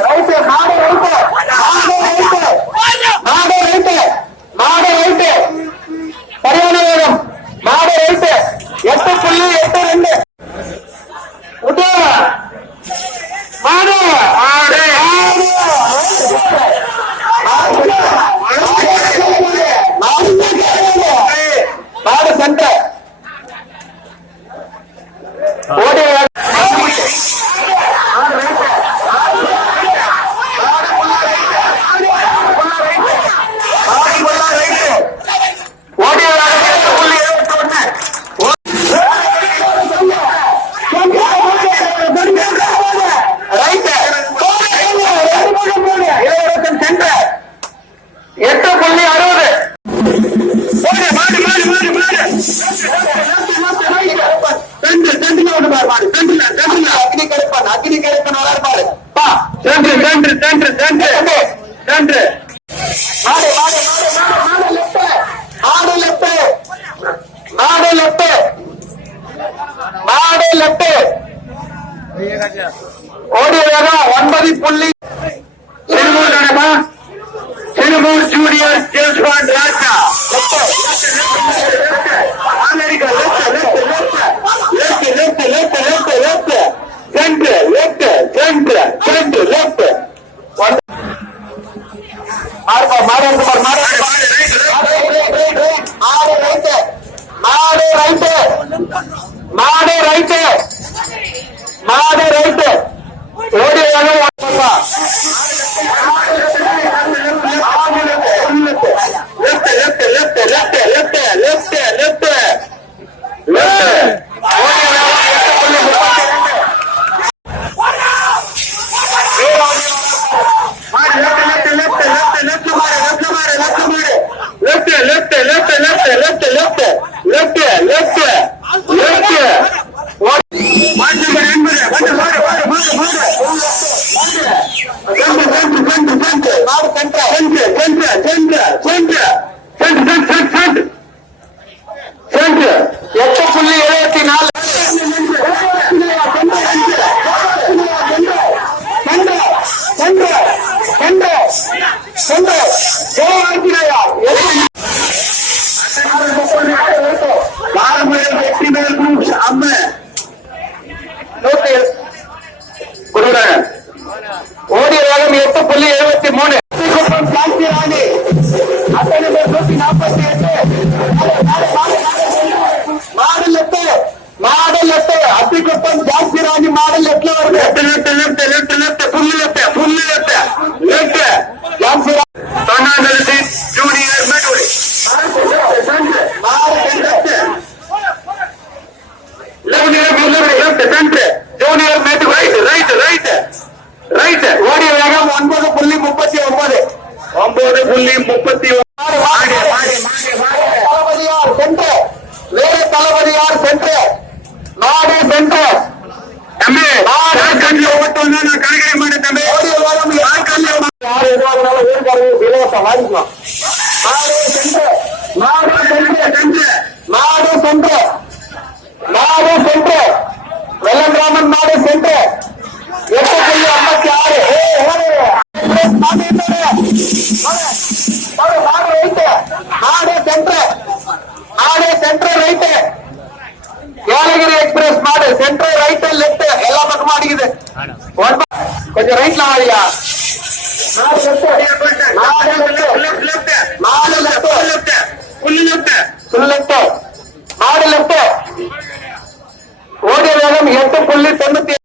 Right மாடு right மாடு right மாடு ரைட்டு மாடு ரைட்டு சரியான வேகம் மாடு ரைட்டு எட்டு புள்ளி எட்டு ரெண்டு நாடு லெப்ட் நாடு லெப்ட் ஓடி வேகம் ஒன்பது புள்ளி திருமூர் நடமா திருமூர் ஜூனியர் ஜேம்ஸ் பாண்ட் ராஜா மாறு மாறு மாறு மாறு மாறு ரைட் ரைட் ரைட் மாறு ரைட் ನಾನೇ ರೈತೆ ನಾನೇ ರೈತೆ கட்டு ஒன்பது புள்ளி முப்பத்தி தளபதியார் சென்று வேறு தளபதியார் சென்று நாடு சென்று. தம்பி கணக்கை மாட்டேன் தம்பி. யார் எதுவாக இருந்தாலும் இலவசம் வாங்கிக்கலாம் நாடு சென்று சென்று நாடு சென்று நாடு சென்று. வெள்ளங்கிராமன் நாடு சென்று. கொஞ்சம் ரைட்ல வாரியா மாடு லெஃப்ட் புல்லு லெஃப்ட் புல்லு லெஃப்ட் மாடு லெஃப்ட் ஓடிய வேகம் எட்டு புள்ளி தொண்ணூத்தி